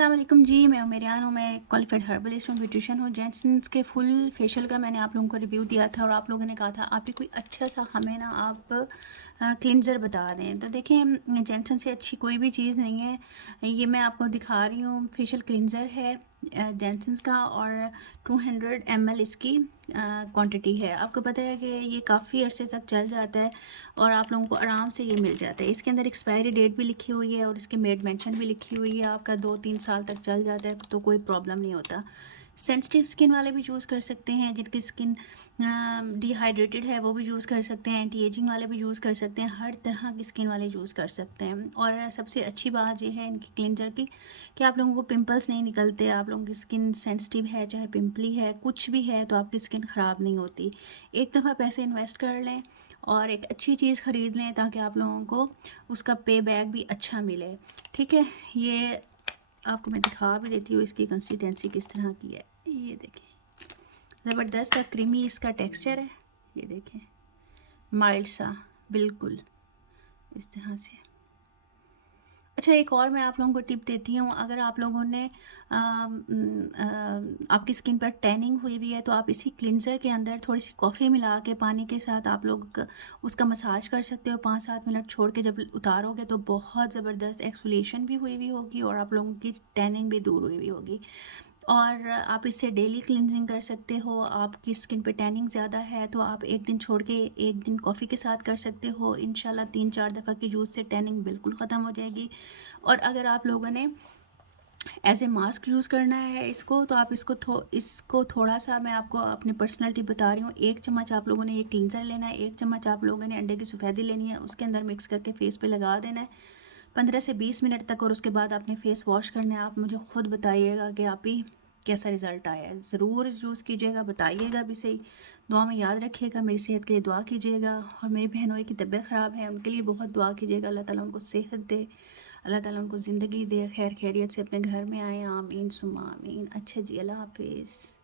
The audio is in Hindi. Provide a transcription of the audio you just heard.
अस्सलाम वालेकुम जी, मैं उमेरियान हूँ। मैं क्वालिफाइड हर्बलिस्ट हूँ, ब्यूटिशियन हूँ। जेंट्स के फुल फेशियल का मैंने आप लोगों को रिव्यू दिया था और आप लोगों ने कहा था आप भी कोई अच्छा सा हमें ना आप क्लिनज़र बता दें। तो देखें, जेंट्स से अच्छी कोई भी चीज़ नहीं है। ये मैं आपको दिखा रही हूँ, फेशियल क्लिनज़र है जेंट्स का और 200 ml इसकी क्वांटिटी है। आपको पता है कि ये काफ़ी अरसे तक चल जाता है और आप लोगों को आराम से ये मिल जाता है। इसके अंदर एक्सपायरी डेट भी लिखी हुई है और इसके मेड मेंशन भी लिखी हुई है। आपका 2-3 साल तक चल जाता है तो कोई प्रॉब्लम नहीं होता। सेंसिटिव स्किन वाले भी यूज़ कर सकते हैं, जिनकी स्किन डिहाइड्रेटेड है वो भी यूज़ कर सकते हैं, एंटी एजिंग वाले भी यूज़ कर सकते हैं, हर तरह की स्किन वाले यूज़ कर सकते हैं। और सबसे अच्छी बात ये है इनकी क्लिनजर की कि आप लोगों को पिंपल्स नहीं निकलते। आप लोगों की स्किन सेंसिटिव है, चाहे पिंपली है, कुछ भी है, तो आपकी स्किन ख़राब नहीं होती। एक दफ़ा पैसे इन्वेस्ट कर लें और एक अच्छी चीज़ ख़रीद लें ताकि आप लोगों को उसका पे बैक भी अच्छा मिले। ठीक है, ये आपको मैं दिखा भी देती हूँ इसकी कंसिस्टेंसी किस तरह की है। ये देखें, ज़बरदस्त सा क्रीमी इसका टेक्सचर है। ये देखें, माइल्ड सा, बिल्कुल इस तरह से। अच्छा, एक और मैं आप लोगों को टिप देती हूँ। अगर आप लोगों ने आपकी स्किन पर टैनिंग हुई भी है तो आप इसी क्लिनज़र के अंदर थोड़ी सी कॉफ़ी मिला के पानी के साथ आप लोग उसका मसाज कर सकते हो। 5-7 मिनट छोड़ के जब उतारोगे तो बहुत ज़बरदस्त एक्सफोलिएशन भी हुई होगी और आप लोगों की टैनिंग भी दूर हुई होगी। और आप इससे डेली क्लिनजिंग कर सकते हो। आपकी स्किन पे टैनिंग ज़्यादा है तो आप एक दिन छोड़ के एक दिन कॉफ़ी के साथ कर सकते हो। इंशाल्लाह 3-4 दफ़ा के यूज़ से टैनिंग बिल्कुल ख़त्म हो जाएगी। और अगर आप लोगों ने ऐसे मास्क यूज़ करना है इसको तो आप इसको थोड़ा सा मैं आपको अपनी पर्सनल टिप बता रही हूँ। 1 चम्मच आप लोगों ने ये क्लींजर लेना है, 1 चम्मच आप लोगों ने अंडे की सफ़ेदी लेनी है, उसके अंदर मिक्स करके फेस पे लगा देना है 15 से 20 मिनट तक। और उसके बाद आपने फेस वॉश करना है। आप मुझे ख़ुद बताइएगा कि आप ही कैसा रिज़ल्ट आया है। ज़रूर यूज़ कीजिएगा, बताइएगा भी सही। दुआ में याद रखिएगा, मेरी सेहत के लिए दुआ कीजिएगा और मेरी बहनों की तबीयत ख़राब है उनके लिए बहुत दुआ कीजिएगा। अल्लाह ताला उनको सेहत दे, अल्लाह ताला उनको ज़िंदगी दे, खैर खैरियत से अपने घर में आए। आमीन सुम्मा आमीन। अच्छा जी, अल्लाह हाफिज़।